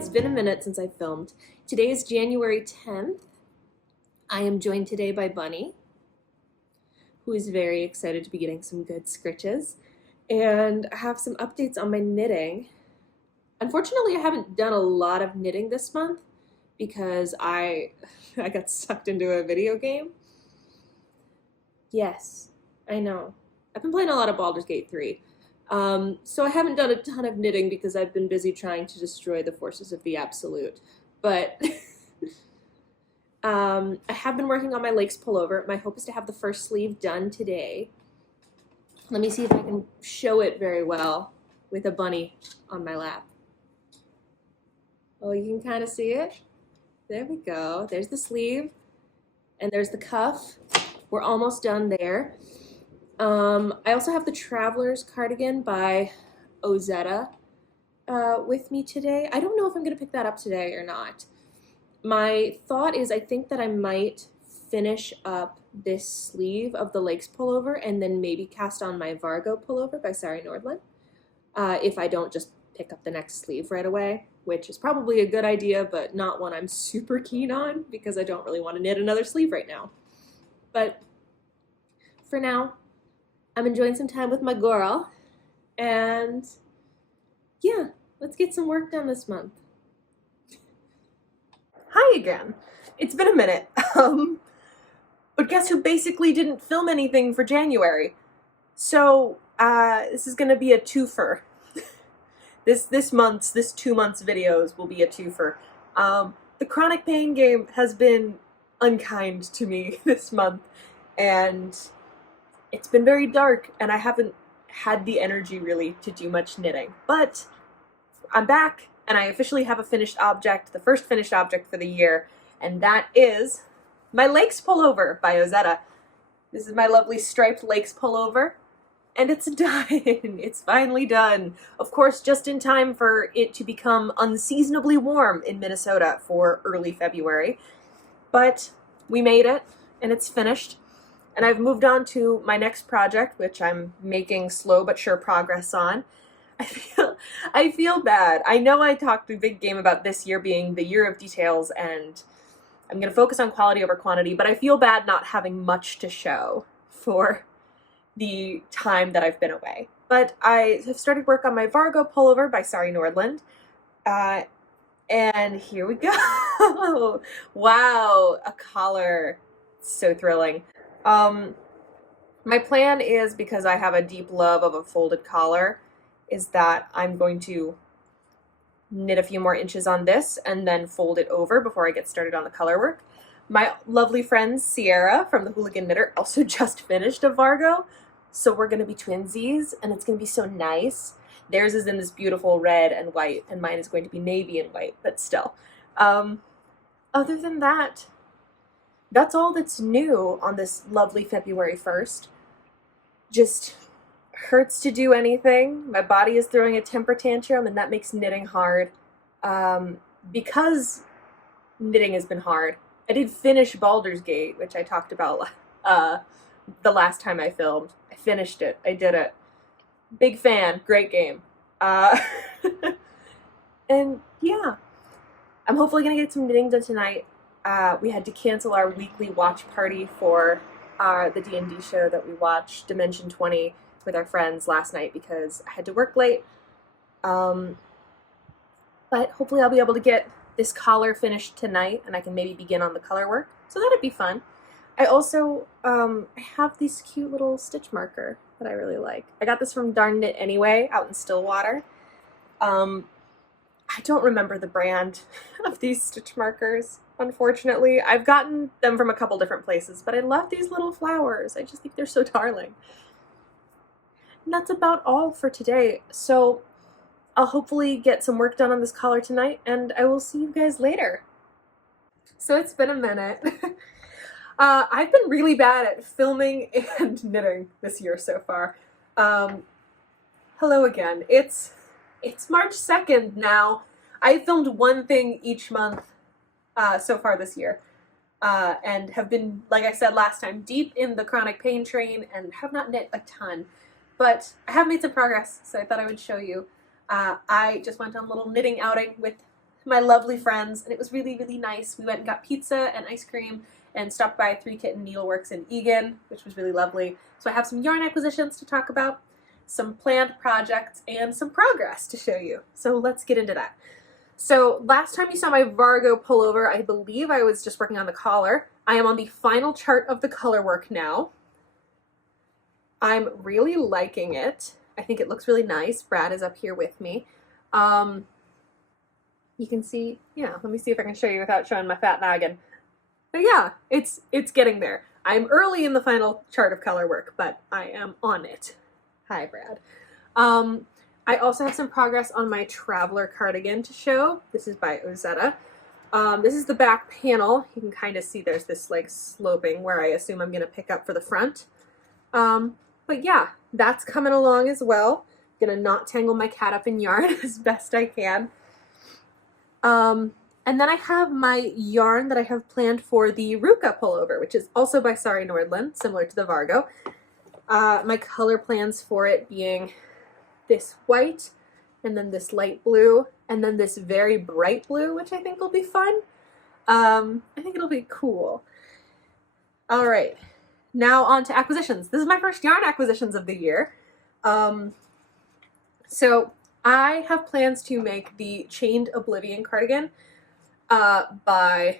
It's been a minute since I filmed. Today is January 10th. I am joined today by Bunny, who is very excited to be getting some good scritches. And I have some updates on my knitting. Unfortunately, I haven't done a lot of knitting this month because I got sucked into a video game. Yes, I know. I've been playing a lot of Baldur's Gate 3. So I haven't done a ton of knitting because I've been busy trying to destroy the forces of the absolute. But I have been working on my lace pullover. My hope is to have the first sleeve done today. Let me see if I can show it very well with a bunny on my lap. Oh, you can kind of see it? There we go. There's the sleeve. And there's the cuff. We're almost done there. I also have the Traveler's cardigan by Ozetta with me today. I don't know if I'm going to pick that up today or not. My thought is I think that I might finish up this sleeve of the lace pullover and then maybe cast on my Vargo pullover by Sari Nordland if I don't just pick up the next sleeve right away, which is probably a good idea, but not one I'm super keen on because I don't really want to knit another sleeve right now. But for now, I'm enjoying some time with my girl, and yeah, let's get some work done this month. Hi again. It's been a minute. But guess who basically didn't film anything for January? So, this is gonna be a twofer. This 2 months videos will be a twofer. The chronic pain game has been unkind to me this month, and it's been very dark, and I haven't had the energy really to do much knitting. But I'm back, and I officially have a finished object, the first finished object for the year, and that is my lace pullover by Ozetta. This is my lovely striped lace pullover, and it's done. It's finally done. Of course, just in time for it to become unseasonably warm in Minnesota for early February. But we made it, and it's finished. And I've moved on to my next project, which I'm making slow but sure progress on. I feel bad. I know I talked a big game about this year being the year of details, and I'm going to focus on quality over quantity, but I feel bad not having much to show for the time that I've been away. But I have started work on my Vargo pullover by Sari Nordland. And here we go. Wow, a collar. So thrilling. My plan is, because I have a deep love of a folded collar, is that I'm going to knit a few more inches on this and then fold it over before I get started on the color work. My lovely friend Sierra from the Hooligan Knitter also just finished a Vargo, so we're going to be twinsies, and it's going to be so nice. Theirs is in this beautiful red and white, and mine is going to be navy and white, but still. Other than that, that's all that's new on this lovely February 1st. Just hurts to do anything. My body is throwing a temper tantrum, and that makes knitting hard. Because knitting has been hard, I did finish Baldur's Gate, which I talked about the last time I filmed. I finished it. I did it. Big fan. Great game. And yeah, I'm hopefully going to get some knitting done tonight. We had to cancel our weekly watch party for the D&D show that we watched, Dimension 20, with our friends last night because I had to work late. But hopefully I'll be able to get this collar finished tonight, and I can maybe begin on the color work. So that'd be fun. I also I have this cute little stitch marker that I really like. I got this from Darn Knit Anyway out in Stillwater. I don't remember the brand of these stitch markers, unfortunately. I've gotten them from a couple different places, but I love these little flowers. I just think they're so darling. And that's about all for today. So I'll hopefully get some work done on this collar tonight, and I will see you guys later. So it's been a minute. I've been really bad at filming and knitting this year so far. Hello again. It's March 2nd now. I filmed one thing each month so far this year, and have been, like I said last time, deep in the chronic pain train and have not knit a ton. But I have made some progress, so I thought I would show you. I just went on a little knitting outing with my lovely friends, and it was really, really nice. We went and got pizza and ice cream and stopped by Three Kitten Needleworks in Egan, which was really lovely. So I have some yarn acquisitions to talk about, some planned projects, and some progress to show you. So let's get into that. So last time you saw my Vargo pullover, I believe I was just working on the collar. I am on the final chart of the color work now. I'm really liking it. I think it looks really nice. Brad is up here with me. You can see, yeah, let me see if I can show you without showing my fat noggin. But yeah, it's getting there. I'm early in the final chart of color work, but I am on it. Hi, Brad. I also have some progress on my traveler cardigan to show. This is by Ozetta. This is the back panel. You can kind of see there's this like sloping where I assume I'm going to pick up for the front. But yeah, that's coming along as well. I'm going to not tangle my cat up in yarn as best I can. And then I have my yarn that I have planned for the Ruka pullover, which is also by Sari Nordland, similar to the Vargo. My color plans for it being this white, and then this light blue, and then this very bright blue, which I think will be fun. I think it'll be cool. All right, now on to acquisitions. This is my first yarn acquisitions of the year. So I have plans to make the chained oblivion cardigan by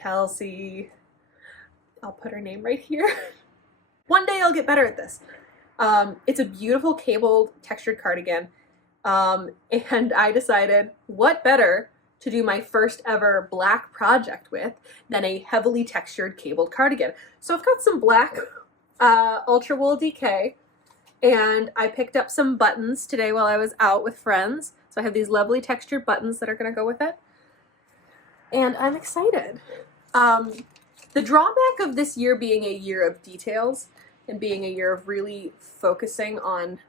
Kelcey. I'll put her name right here. One day I'll get better at this. It's a beautiful cabled textured cardigan, and I decided what better to do my first ever black project with than a heavily textured cabled cardigan. So I've got some black ultra wool DK, and I picked up some buttons today while I was out with friends. So I have these lovely textured buttons that are going to go with it, and I'm excited. The drawback of this year being a year of details and being a year of really focusing on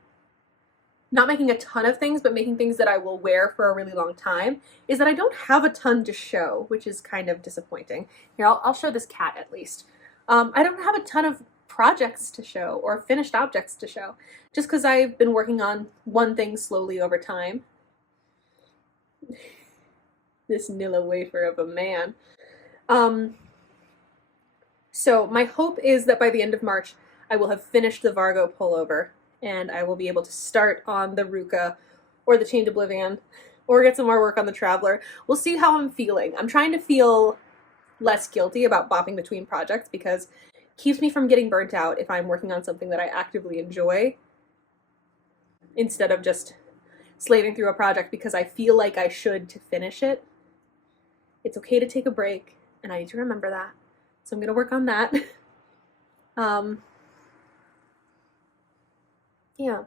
not making a ton of things, but making things that I will wear for a really long time, is that I don't have a ton to show, which is kind of disappointing. Here, I'll show this cat at least. I don't have a ton of projects to show or finished objects to show, just because I've been working on one thing slowly over time. This Nilla wafer of a man. So my hope is that by the end of March, I will have finished the Vargo pullover, and I will be able to start on the Ruka or the Chained Oblivion, or get some more work on the Traveler. We'll see how I'm feeling. I'm trying to feel less guilty about bopping between projects, because it keeps me from getting burnt out if I'm working on something that I actively enjoy, instead of just slaving through a project because I feel like I should to finish it. It's okay to take a break, and I need to remember that. So I'm going to work on that. Yeah.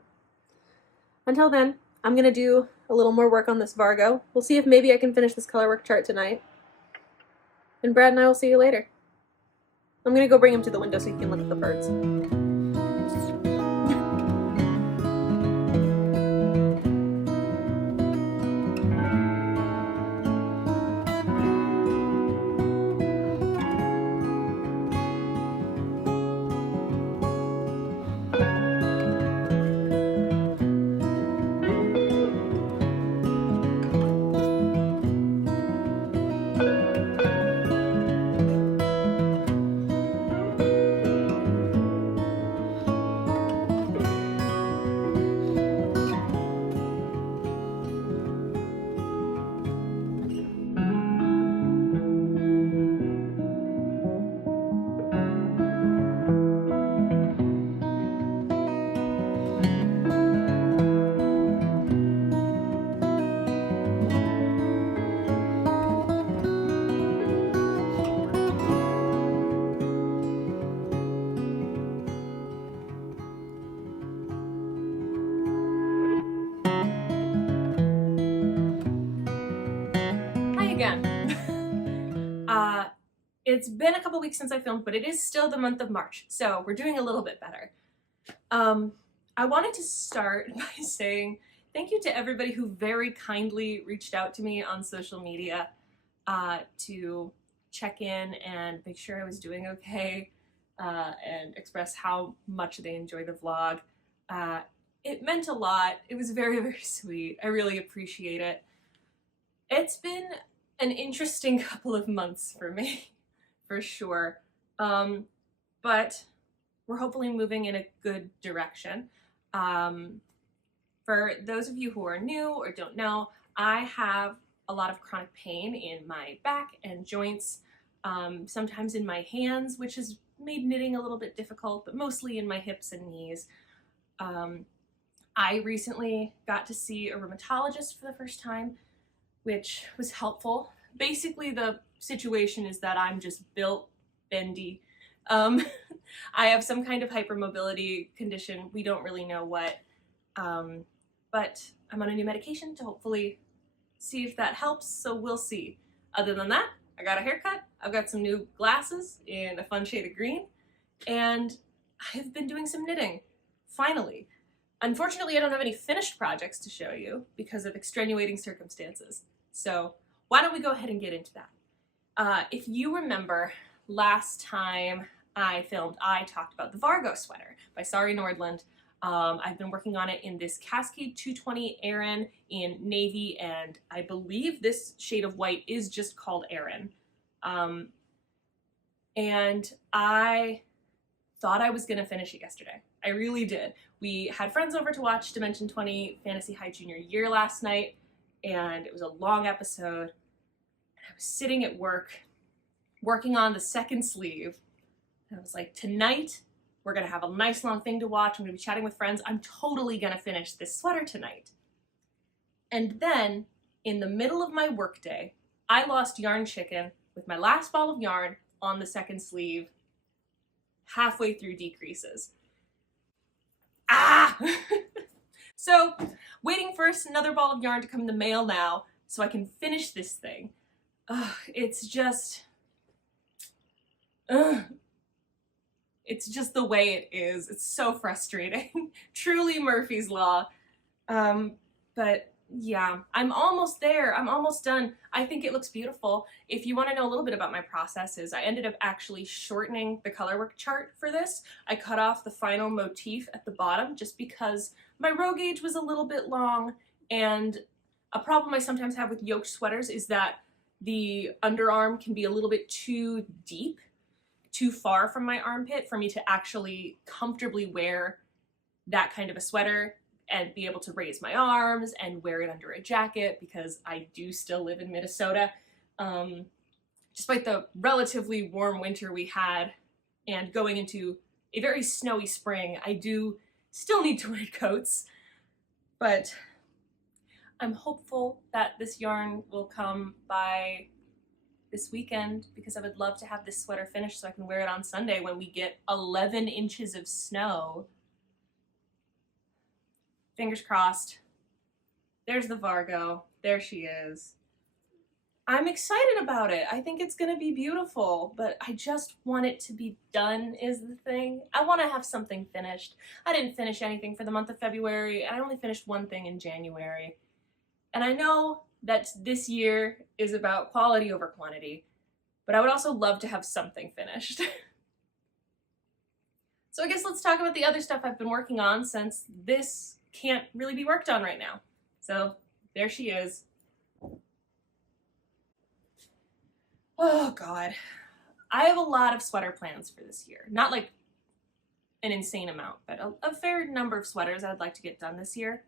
Until then, I'm going to do a little more work on this Vargo. We'll see if maybe I can finish this color work chart tonight. And Brad and I will see you later. I'm going to go bring him to the window so he can look at the birds. It's been a couple weeks since I filmed, but it is still the month of March, so we're doing a little bit better. I wanted to start by saying thank you to everybody who very kindly reached out to me on social media to check in and make sure I was doing okay, and express how much they enjoy the vlog. It meant a lot. It was very, very sweet. I really appreciate it. It's been an interesting couple of months for me, for sure. But we're hopefully moving in a good direction. For those of you who are new or don't know, I have a lot of chronic pain in my back and joints, sometimes in my hands, which has made knitting a little bit difficult, but mostly in my hips and knees. I recently got to see a rheumatologist for the first time, which was helpful. Basically, the situation is that I'm just built bendy. I have some kind of hypermobility condition. We don't really know what, but I'm on a new medication to hopefully see if that helps, so we'll see. Other than that, I got a haircut, I've got some new glasses in a fun shade of green, and I've been doing some knitting, finally. Unfortunately, I don't have any finished projects to show you because of extenuating circumstances. So why don't we go ahead and get into that? If you remember, last time I filmed, I talked about the Vargo sweater by Sari Nordland. I've been working on it in this Cascade 220 Aran in navy, and I believe this shade of white is just called Aran. And I thought I was gonna finish it yesterday. I really did. We had friends over to watch Dimension 20 Fantasy High Junior Year last night, and it was a long episode. And I was sitting at work, working on the second sleeve, and I was like, tonight, we're gonna have a nice long thing to watch. I'm gonna be chatting with friends. I'm totally gonna finish this sweater tonight. And then, in the middle of my workday, I lost yarn chicken with my last ball of yarn on the second sleeve, halfway through decreases. Ah! So, waiting for another ball of yarn to come in the mail now so I can finish this thing. It's just the way it is. It's so frustrating. Truly Murphy's Law. But yeah, I'm almost there. I'm almost done. I think it looks beautiful. If you want to know a little bit about my processes, I ended up actually shortening the colorwork chart for this. I cut off the final motif at the bottom just because my row gauge was a little bit long, and a problem I sometimes have with yoke sweaters is that the underarm can be a little bit too deep, too far from my armpit for me to actually comfortably wear that kind of a sweater and be able to raise my arms and wear it under a jacket, because I do still live in Minnesota. Despite the relatively warm winter we had and going into a very snowy spring, I do still need to wear coats. But I'm hopeful that this yarn will come by this weekend, because I would love to have this sweater finished so I can wear it on Sunday when we get 11 inches of snow. Fingers crossed. There's the Vargo. There she is. I'm excited about it. I think it's gonna be beautiful, but I just want it to be done is the thing. I want to have something finished. I didn't finish anything for the month of February, and I only finished one thing in January. And I know that this year is about quality over quantity, but I would also love to have something finished. So I guess let's talk about the other stuff I've been working on, since this can't really be worked on right now. So there she is. Oh God. I have a lot of sweater plans for this year. Not like an insane amount, but a fair number of sweaters I'd like to get done this year.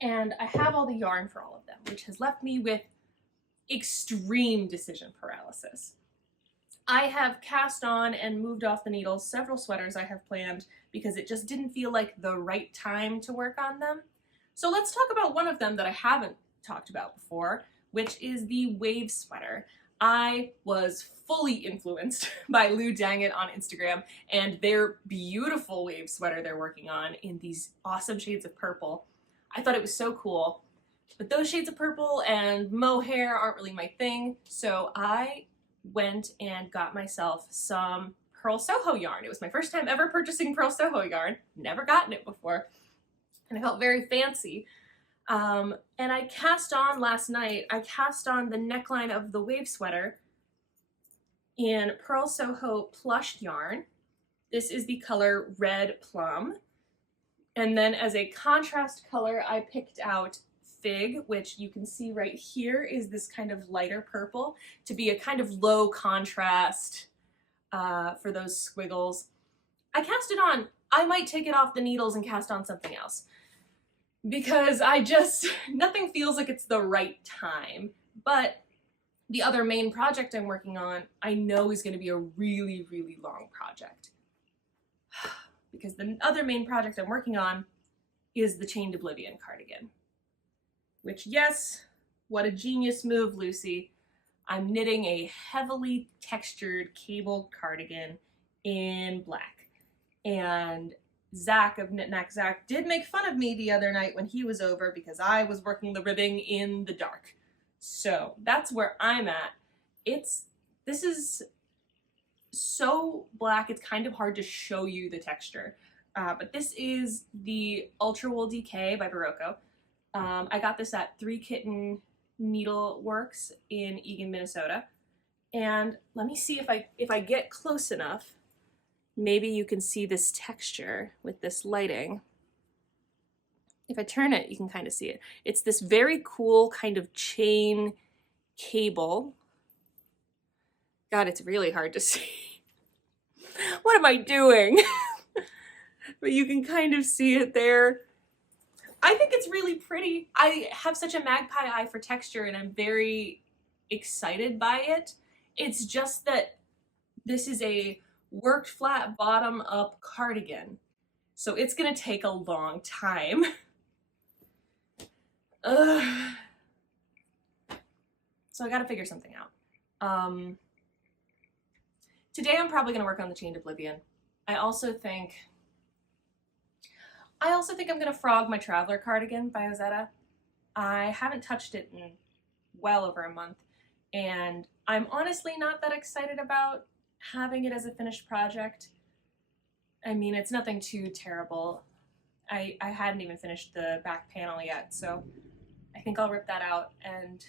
And I have all the yarn for all of them, which has left me with extreme decision paralysis. I have cast on and moved off the needle several sweaters I have planned because it just didn't feel like the right time to work on them. So let's talk about one of them that I haven't talked about before, which is the wave sweater. I was fully influenced by Lou Dangit on Instagram and their beautiful wave sweater they're working on in these awesome shades of purple. I thought it was so cool, but those shades of purple and mohair aren't really my thing, so I went and got myself some Pearl Soho yarn. It was my first time ever purchasing Pearl Soho yarn. Never gotten it before, and I felt very fancy. And I cast on last night, I cast on the neckline of the wave sweater in Pearl Soho plush yarn. This is the color Red Plum. And then as a contrast color, I picked out fig, which you can see right here is this kind of lighter purple to be a kind of low contrast for those squiggles. I cast it on. I might take it off the needles and cast on something else because nothing feels like it's the right time. But the other main project I'm working on, I know is going to be a really, really long project. Because the other main project I'm working on is the chained oblivion cardigan. Which, yes, what a genius move, Lucy. I'm knitting a heavily textured cabled cardigan in black. And Zach of Knit Knack Zach did make fun of me the other night when he was over because I was working the ribbing in the dark. So that's where I'm at. This is so black, it's kind of hard to show you the texture. But this is the Ultra Wool DK by Barocco. I got this at 3 Kitten Needleworks in Eagan, Minnesota. And let me see if I get close enough, maybe you can see this texture with this lighting. If I turn it, you can kind of see it. It's this very cool kind of chain cable. God, it's really hard to see. What am I doing? But you can kind of see it there. I think it's really pretty. I have such a magpie eye for texture and I'm very excited by it. It's just that this is a worked flat bottom up cardigan. So it's gonna take a long time. So I gotta figure something out. Today I'm probably gonna work on the chained oblivion. I also think I'm gonna frog my traveler cardigan by Ozetta. I haven't touched it in well over a month, and I'm honestly not that excited about having it as a finished project. I mean, it's nothing too terrible. I hadn't even finished the back panel yet, so I think I'll rip that out and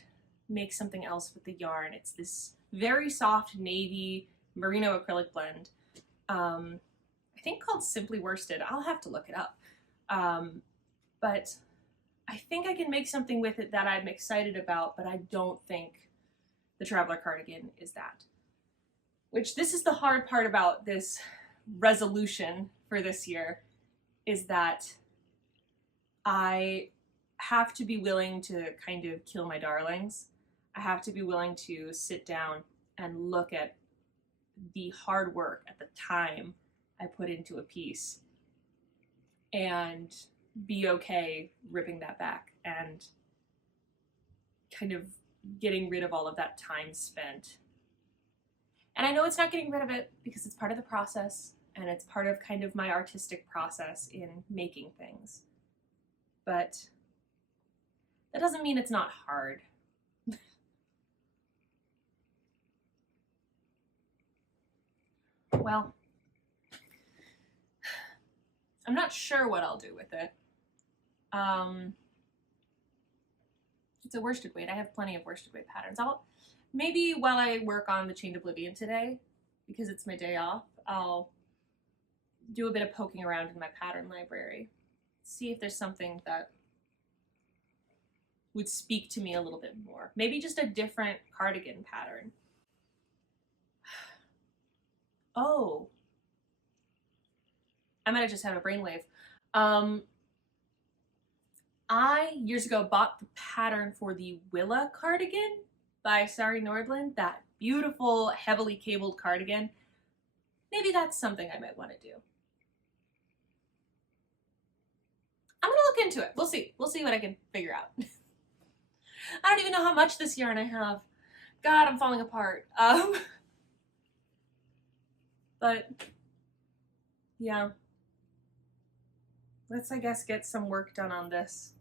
make something else with the yarn. It's this very soft navy merino acrylic blend. I think called Simply Worsted. I'll have to look it up. But I think I can make something with it that I'm excited about, but I don't think the Traveler cardigan is that. Which, this is the hard part about this resolution for this year, is that I have to be willing to kind of kill my darlings. I have to be willing to sit down and look at the hard work at the time I put into a piece and be okay ripping that back and kind of getting rid of all of that time spent. And I know it's not getting rid of it because it's part of the process and it's part of kind of my artistic process in making things. But that doesn't mean it's not hard. Well, I'm not sure what I'll do with it. It's a worsted weight. I have plenty of worsted weight patterns. Maybe while I work on the Chained Oblivion today, because it's my day off, I'll do a bit of poking around in my pattern library. See if there's something that would speak to me a little bit more. Maybe just a different cardigan pattern. Oh. I might have just had a brainwave. I, years ago, bought the pattern for the Willa cardigan by Sari Nordland, that beautiful, heavily cabled cardigan. Maybe that's something I might want to do. I'm gonna look into it. We'll see. We'll see what I can figure out. I don't even know how much this yarn I have. God, I'm falling apart. But yeah, let's, I guess, get some work done on this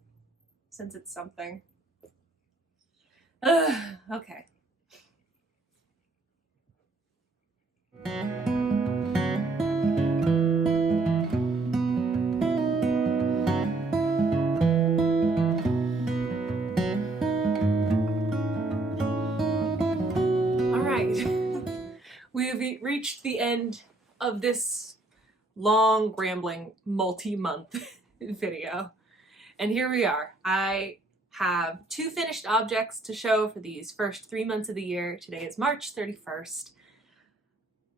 since it's something. Okay. We have reached the end of this long, rambling, multi-month video. And here we are. I have 2 finished objects to show for these first 3 months of the year. Today is March 31st.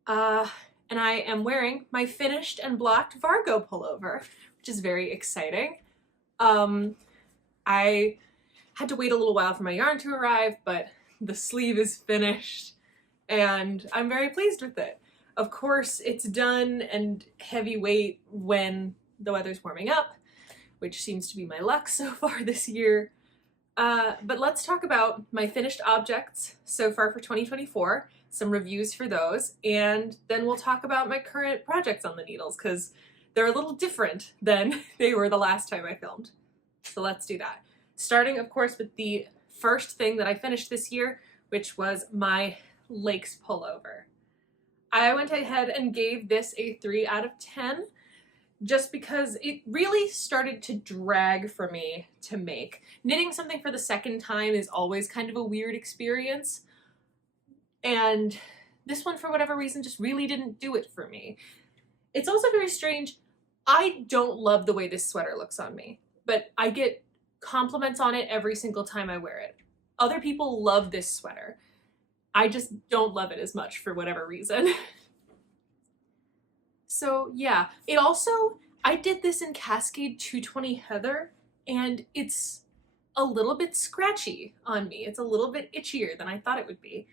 And I am wearing my finished and blocked Vargo pullover, which is very exciting. I had to wait a little while for my yarn to arrive, but the sleeve is finished and I'm very pleased with it. Of course, it's done and heavyweight when the weather's warming up, which seems to be my luck so far this year. But let's talk about my finished objects so far for 2024, some reviews for those, and then we'll talk about my current projects on the needles because they're a little different than they were the last time I filmed. So let's do that. Starting, of course, with the first thing that I finished this year, which was my Lakes pullover. I went ahead and gave this a 3 out of 10 just because it really started to drag for me to make. Knitting something for the second time is always kind of a weird experience, and this one, for whatever reason, just really didn't do it for me. It's also very strange. I don't love the way this sweater looks on me, but I get compliments on it every single time I wear it. Other people love this sweater. I just don't love it as much for whatever reason. So yeah, it also, I did this in Cascade 220 Heather, and it's a little bit scratchy on me. It's a little bit itchier than I thought it would be.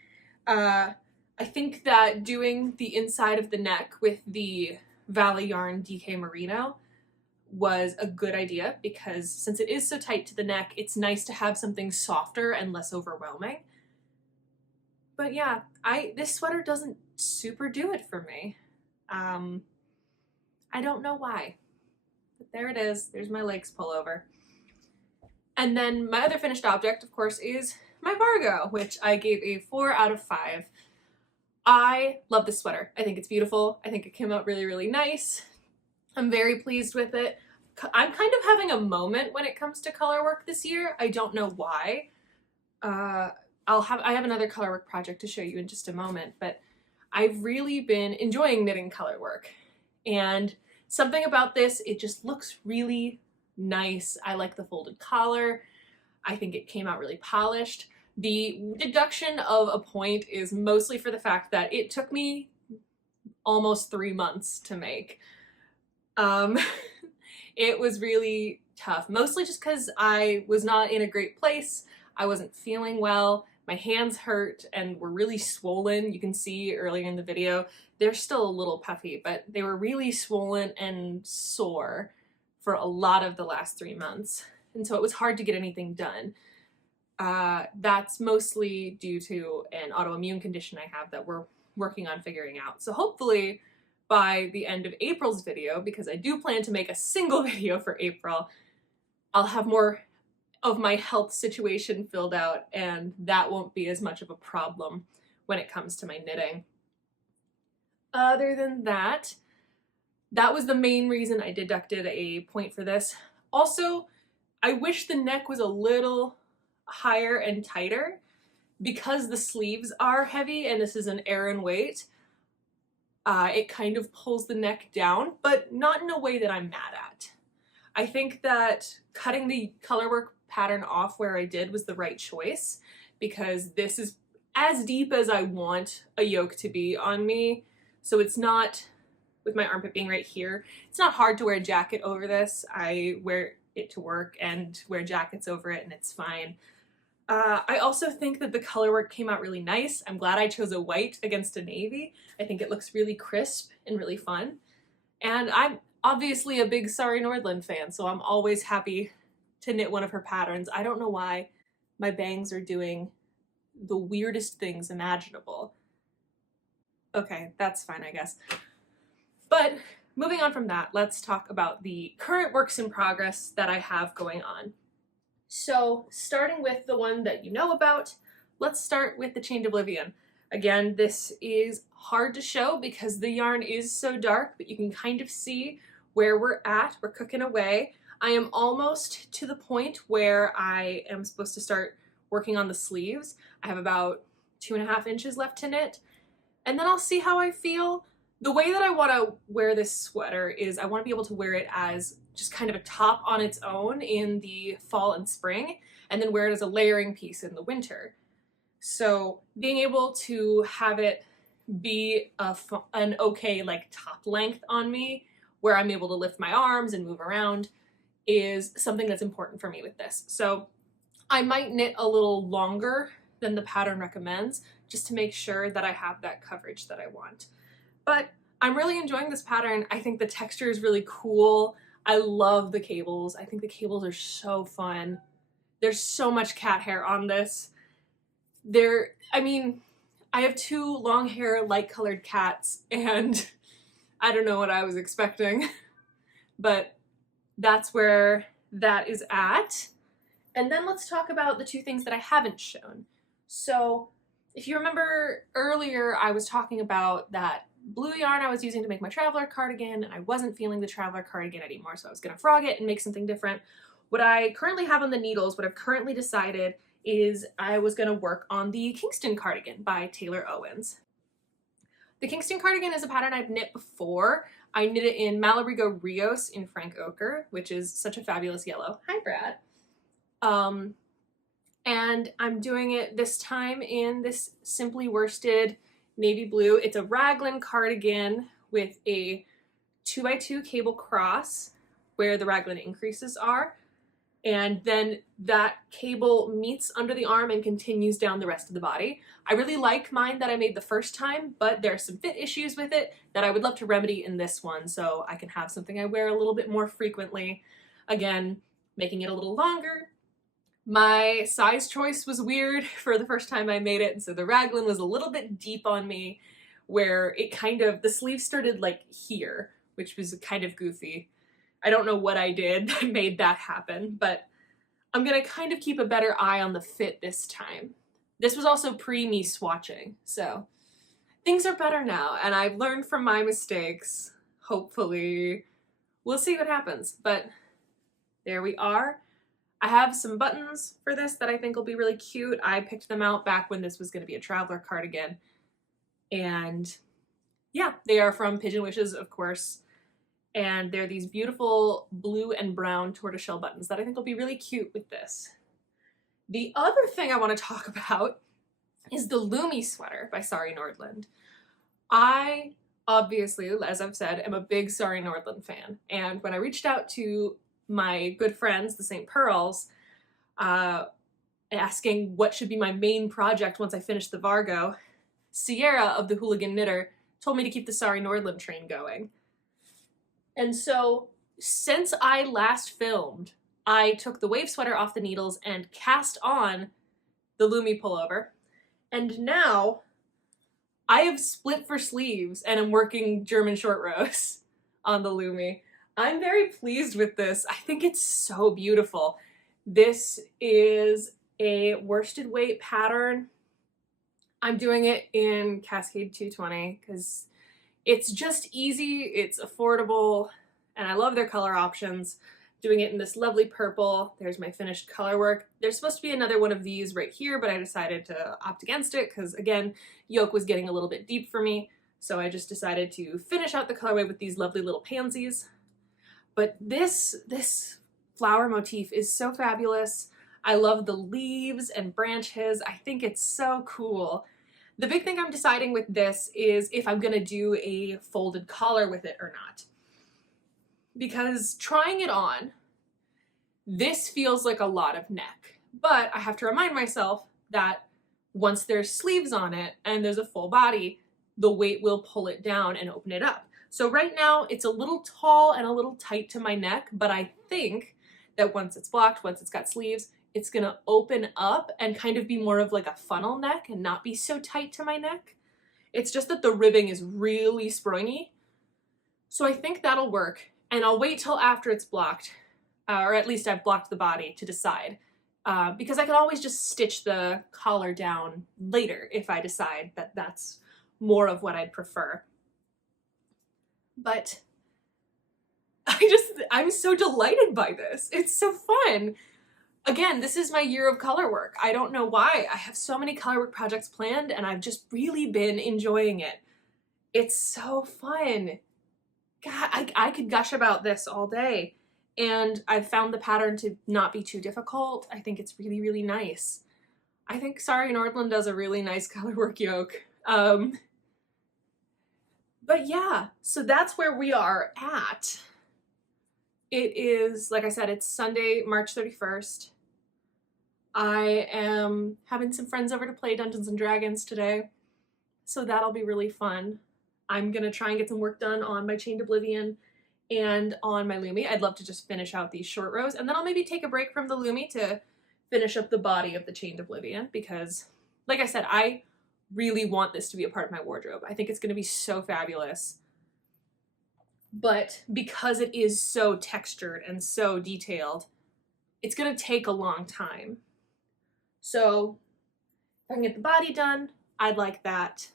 I think that doing the inside of the neck with the Valley Yarn DK Merino was a good idea because since it is so tight to the neck, it's nice to have something softer and less overwhelming. But yeah, this sweater doesn't super do it for me. I don't know why, but there it is. There's my Lakes pullover. And then my other finished object, of course, is my Vargo, which I gave a 4 out of 5. I love this sweater. I think it's beautiful. I think it came out really, really nice. I'm very pleased with it. I'm kind of having a moment when it comes to color work this year. I don't know why. I have another color work project to show you in just a moment, but I've really been enjoying knitting color work. And something about this, it just looks really nice. I like the folded collar. I think it came out really polished. The deduction of a point is mostly for the fact that it took me almost 3 months to make. It was really tough, mostly just because I was not in a great place. I wasn't feeling well. My hands hurt and were really swollen. You can see earlier in the video, they're still a little puffy, but they were really swollen and sore for a lot of the last 3 months. And so it was hard to get anything done. That's mostly due to an autoimmune condition I have that we're working on figuring out. So hopefully by the end of April's video, because I do plan to make a single video for April, I'll have more of my health situation filled out and that won't be as much of a problem when it comes to my knitting. Other than that, that was the main reason I deducted a point for this. Also, I wish the neck was a little higher and tighter because the sleeves are heavy and this is an Aran weight. It kind of pulls the neck down, but not in a way that I'm mad at. I think that cutting the colorwork pattern off where I did was the right choice because this is as deep as I want a yoke to be on me. So it's not, with my armpit being right here, it's not hard to wear a jacket over this. I wear it to work and wear jackets over it and it's fine. I also think that the color work came out really nice. I'm glad I chose a white against a navy. I think it looks really crisp and really fun. And I'm obviously a big Sari Nordland fan, so I'm always happy to knit one of her patterns. I don't know why my bangs are doing the weirdest things imaginable. Okay, that's fine, I guess. But moving on from that, let's talk about the current works in progress that I have going on. So starting with the one that you know about, let's start with the Chained Oblivion. Again, this is hard to show because the yarn is so dark, but you can kind of see where we're at. We're cooking away. I am almost to the point where I am supposed to start working on the sleeves. I have about 2.5 inches left to knit, and then I'll see how I feel. The way that I want to wear this sweater is I want to be able to wear it as just kind of a top on its own in the fall and spring, and then wear it as a layering piece in the winter. So being able to have it be an okay like top length on me, where I'm able to lift my arms and move around, is something that's important for me with this. So I might knit a little longer than the pattern recommends, just to make sure that I have that coverage that I want. But I'm really enjoying this pattern. I think the texture is really cool. I love the cables. I think the cables are so fun. There's so much cat hair on this. I mean, I have two long hair, light colored cats, and I don't know what I was expecting, but that's where that is at. And then let's talk about the two things that I haven't shown. So if you remember earlier, I was talking about that blue yarn I was using to make my traveler cardigan, and I wasn't feeling the traveler cardigan anymore, so I was gonna frog it and make something different. What I currently have on the needles, what I've currently decided, is I was gonna work on the Kingston cardigan by Taylor Owens. The Kingston cardigan is a pattern I've knit before. I knit it in Malabrigo Rios in Frank Ochre, which is such a fabulous yellow. Hi, Brad. And I'm doing it this time in this simply worsted navy blue. It's a raglan cardigan with a 2x2 cable cross where the raglan increases are, and then that cable meets under the arm and continues down the rest of the body. I really like mine that I made the first time, but there are some fit issues with it that I would love to remedy in this one, so I can have something I wear a little bit more frequently. Again, making it a little longer. My size choice was weird for the first time I made it, so the raglan was a little bit deep on me, where it the sleeve started like here, which was kind of goofy. I don't know what I did that made that happen, but I'm gonna kind of keep a better eye on the fit this time. This was also pre me swatching, so things are better now, and I've learned from my mistakes, hopefully. We'll see what happens, but there we are. I have some buttons for this that I think will be really cute. I picked them out back when this was going to be a traveler cardigan. And yeah, they are from Pigeon Wishes, of course. And they're these beautiful blue and brown tortoiseshell buttons that I think will be really cute with this. The other thing I want to talk about is the Lumme sweater by Sari Nordland. I obviously, as I've said, am a big Sari Nordland fan. And when I reached out to my good friends, the St. Pearls, asking what should be my main project once I finish the Vargo, Sierra of the Hooligan Knitter told me to keep the Sari Nordland train going. And so since I last filmed, I took the wave sweater off the needles and cast on the Lumme pullover. And now I have split for sleeves and am working German short rows on the Lumme. I'm very pleased with this. I think it's so beautiful. This is a worsted weight pattern. I'm doing it in Cascade 220 because it's just easy, it's affordable, and I love their color options. Doing it in this lovely purple. There's my finished color work. There's supposed to be another one of these right here, but I decided to opt against it because, again, yoke was getting a little bit deep for me. So I just decided to finish out the colorway with these lovely little pansies. But this flower motif is so fabulous. I love the leaves and branches. I think it's so cool. The big thing I'm deciding with this is if I'm gonna do a folded collar with it or not. Because trying it on, this feels like a lot of neck. But I have to remind myself that once there's sleeves on it and there's a full body, the weight will pull it down and open it up. So right now it's a little tall and a little tight to my neck, but I think that once it's blocked, once it's got sleeves, it's gonna open up and kind of be more of like a funnel neck and not be so tight to my neck. It's just that the ribbing is really springy. So I think that'll work, and I'll wait till after it's blocked, or at least I've blocked the body to decide, because I can always just stitch the collar down later if I decide that that's more of what I'd prefer. But I'm so delighted by this. It's so fun. Again, this is my year of color work. I don't know why. I have so many color work projects planned and I've just really been enjoying it. It's so fun. God, I could gush about this all day. And I've found the pattern to not be too difficult. I think it's really, really nice. I think Sari Nordland does a really nice colorwork yoke. But yeah, so that's where we are at. It is, like I said, it's Sunday, March 31st. I am having some friends over to play Dungeons and Dragons today, so that'll be really fun. I'm gonna try and get some work done on my Chained Oblivion and on my lumme. I'd love to just finish out these short rows, and then I'll maybe take a break from the lumme to finish up the body of the Chained Oblivion, because, like I said, I really want this to be a part of my wardrobe. I think it's gonna be so fabulous. But because it is so textured and so detailed, it's gonna take a long time. So if I can get the body done, I'd like that.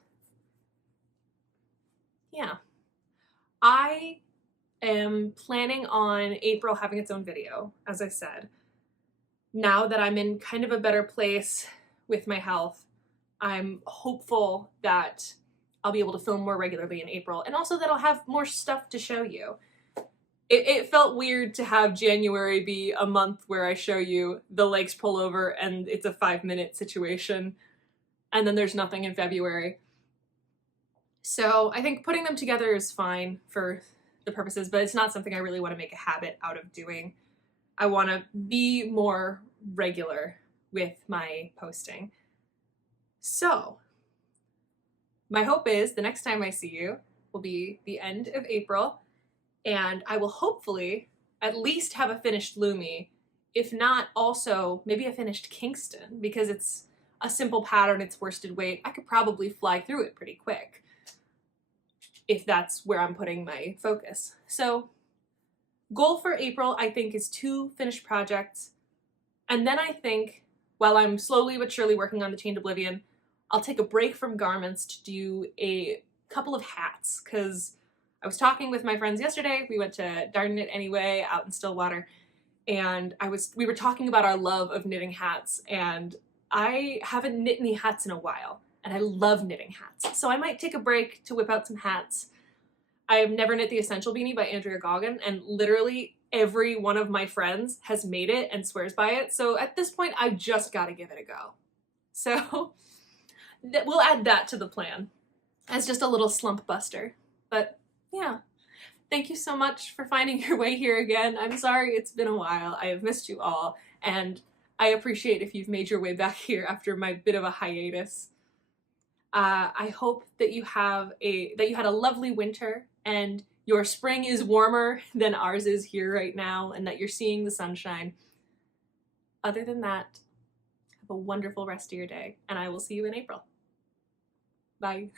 Yeah. I am planning on April having its own video, as I said. Now that I'm in kind of a better place with my health, I'm hopeful that I'll be able to film more regularly in April, and also that I'll have more stuff to show you. It felt weird to have January be a month where I show you the lakes pullover and it's a 5-minute situation, and then there's nothing in February. So I think putting them together is fine for the purposes, but it's not something I really want to make a habit out of doing. I want to be more regular with my posting. So my hope is the next time I see you will be the end of April, and I will hopefully at least have a finished lumme, if not also maybe a finished Kingston, because it's a simple pattern, it's worsted weight. I could probably fly through it pretty quick if that's where I'm putting my focus. So goal for April, I think, is 2 finished projects, and then I think, while I'm slowly but surely working on the Chained Oblivion, I'll take a break from garments to do a couple of hats, because I was talking with my friends yesterday. We went to Darn Knit Anyway out in Stillwater, and we were talking about our love of knitting hats, and I haven't knit any hats in a while, and I love knitting hats. So I might take a break to whip out some hats. I have never knit the Essential Beanie by Andrea Goggin, and literally every one of my friends has made it and swears by it. So at this point, I've just got to give it a go. So we'll add that to the plan as just a little slump buster. But yeah, thank you so much for finding your way here again. I'm sorry it's been a while. I have missed you all, and I appreciate if you've made your way back here after my bit of a hiatus. I hope that you had a lovely winter, and your spring is warmer than ours is here right now, and that you're seeing the sunshine. Other than that, have a wonderful rest of your day, and I will see you in April. Bye.